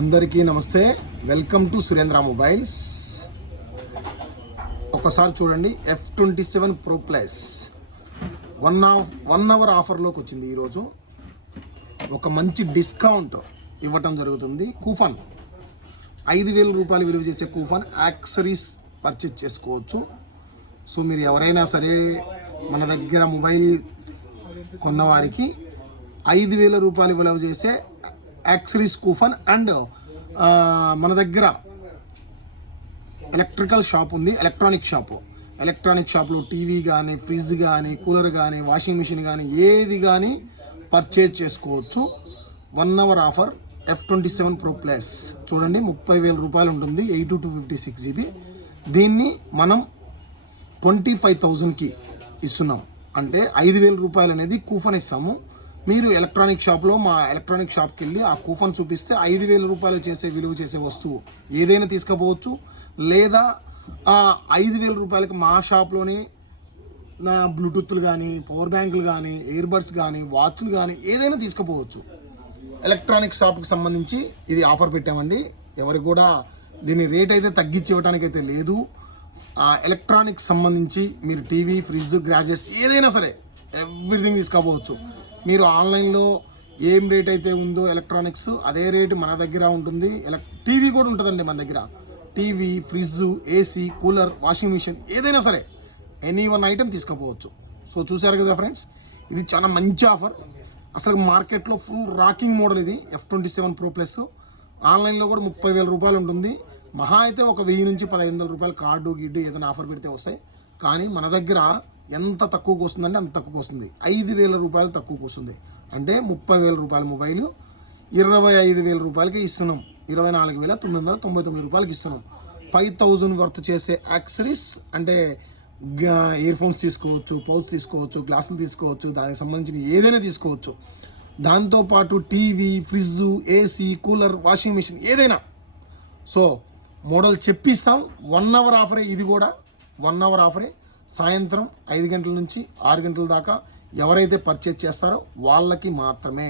అందరికీ నమస్తే. Welcome to Surendra mobiles. ఒకసారి చూడండి, F27 Pro Plus 1 అవర్ ఆఫర్లోకి వచ్చింది. ఈరోజు ఒక మంచి డిస్కౌంట్ ఇవ్వటం జరుగుతుంది. కూపన్ 5,000 రూపాయలు విలువ చేసే కూపన్ యాక్సరీస్ పర్చేజ్ చేసుకోవచ్చు. సో మీరు ఎవరైనా సరే మన దగ్గర మొబైల్ కొన్నవారికి 5,000 రూపాయలు విలువ చేసే యాక్సరీస్ కూపన్ అండ్ మన దగ్గర ఎలక్ట్రికల్ షాప్ ఉంది, ఎలక్ట్రానిక్ షాప్లో టీవీ కానీ, ఫ్రిడ్జ్ కానీ, కూలర్ కానీ, వాషింగ్ మిషన్ కానీ ఏది కానీ పర్చేజ్ చేసుకోవచ్చు. 1 hour offer F27 Pro Plus చూడండి, 30,000 రూపాయలు ఉంటుంది, 8256 GB. దీన్ని మనం 25,000కి ఇస్తున్నాం. అంటే 5,000 రూపాయలు అనేది కూపన్ ఇస్తాము. మీరు ఎలక్ట్రానిక్ షాప్లో మా ఎలక్ట్రానిక్ షాప్కి వెళ్ళి ఆ కూపన్ చూపిస్తే 5,000 రూపాయలు విలువ చేసే వస్తువు ఏదైనా తీసుకుపోవచ్చు. లేదా 5,000 రూపాయలకి మా షాప్లోనే బ్లూటూత్లు కానీ, పవర్ బ్యాంకులు కానీ, ఇయర్బడ్స్ కానీ, వాచ్లు కానీ ఏదైనా తీసుకుపోవచ్చు. ఎలక్ట్రానిక్ షాప్కి సంబంధించి ఇది ఆఫర్ పెట్టామండి. ఎవరికి కూడా దీని రేట్ అయితే తగ్గించి ఇవ్వడానికి అయితే లేదు. ఎలక్ట్రానిక్ సంబంధించి మీరు టీవీ, ఫ్రిడ్జ్, గ్యాడ్జెట్స్ ఏదైనా సరే ఎవ్రీథింగ్ తీసుకోపోవచ్చు. మీరు ఆన్లైన్లో ఏం రేట్ అయితే ఉందో ఎలక్ట్రానిక్స్ అదే రేటు మన దగ్గర ఉంటుంది. టీవీ కూడా ఉంటుందండి మన దగ్గర. TV, fridge, AC, cooler, washing machine ఏదైనా సరే ఎనీ వన్ ఐటెం తీసుకుపోవచ్చు. సో చూసారు కదా ఫ్రెండ్స్, ఇది చాలా మంచి ఆఫర్. అసలు మార్కెట్లో ఫుల్ రాకింగ్ మోడల్ ఇది F27 Pro Plus. ఆన్లైన్లో కూడా 30,000 రూపాయలు ఉంటుంది. మహా అయితే ఒక 1,000 నుంచి 15,000 రూపాయలు కార్డు గిడ్డు ఏదైనా ఆఫర్ పెడితే వస్తాయి. కానీ మన దగ్గర ఎంత తక్కువకు వస్తుందంటే అంత తక్కువకు వస్తుంది. 5,000 రూపాయలు తక్కువకు వస్తుంది. అంటే 30,000 రూపాయల మొబైల్ 25,000 రూపాయలకి ఇస్తున్నాం. 24,999 రూపాయలకి ఇస్తున్నాం. 5,000 వర్త్ చేసే యాక్సరీస్ అంటే ఇయర్ ఫోన్స్ తీసుకోవచ్చు, పౌచ్ తీసుకోవచ్చు, గ్లాసులు తీసుకోవచ్చు, దానికి సంబంధించిన ఏదైనా తీసుకోవచ్చు. దాంతోపాటు TV, fridge, AC, cooler, washing machine ఏదైనా. సో మోడల్ చెప్పిస్తాం. 1 అవర్ ఆఫరే. ఇది కూడా 1 అవర్ ఆఫరే. సాయంత్రం 5 గంటల నుంచి 6 గంటల దాకా ఎవరైతే పర్చేజ్ చేస్తారో వాళ్ళకి మాత్రమే.